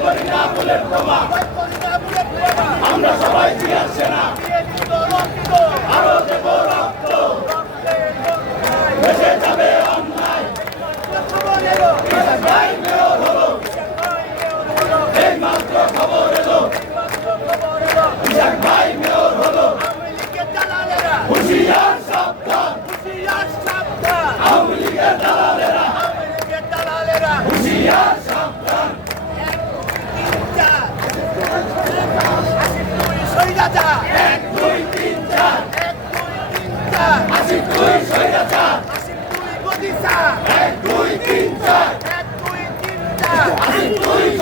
করি না বুলেট বোমা আমরা সবাই দিয়ে আসছে আরও দেব রক্ত ভেসে যাবে অন্যায় ইসাক ভাই মেয়র হলো এই মাত্র খবর এলো ইসাক ভাই মেয়র হলো হুশিয়ার সাবধান আওয়ামী লীগের দালালেরা হুশিয়ার সাবধান এক দুই তিন চার আশি দুই স্বৈরাচার এক দুই তিন চার আশি দুই স্বৈরাচার এক দুই তিন চার আশি দুই স্বৈরাচার এক দুই তিন চার উত্তর যুবদল উত্তর যুবদল উত্তর যুবদল যুবদল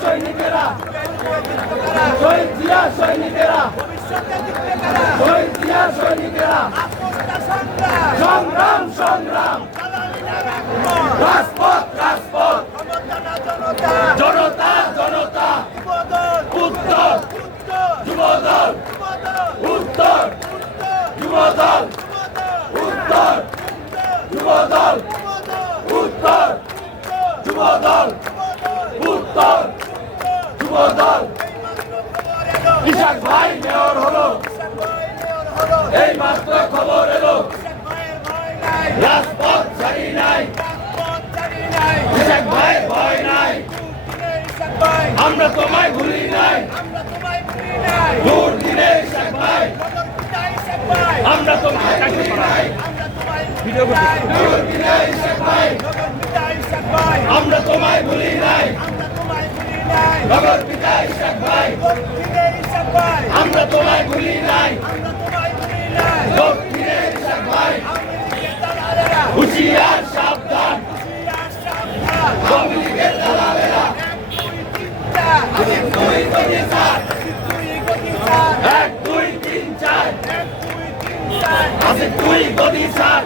সৈনিকেরা শহীদ জিয়া সৈনিকেরা শহীদ জিয়া সৈনিকেরা সংগ্রাম সংগ্রাম। রাজপথ রাজপথ। জনতা। জনতা উত্তর যুবদল উত্তর যুবদল উত্তর যুবদল উত্তর যুবদল উত্তর যুবদল ইশাক ভাই মেয়র হলো। এই মাত্র খবর এলো। রাজপথ ছাড়ি নাই। ইশাক ভাই ভয় নাই। আমরা তোমায় ভুলি নাই। দূর দিনে ইশাক ভাই। আমরা তোমায় ভুলি নাই। দূর দিনে ইশাক ভাই। আমরা তোমায় ভুলি নাই। নগর পিতা ইশাক ভাই। আমরা তোমায় ভুলি নাই। দক্ষিণে ইশাক ভাই। হুশিয়ার সাবধান। দুই গতি চার এক, দুই, তিন, চার। আছে দুই গতি চার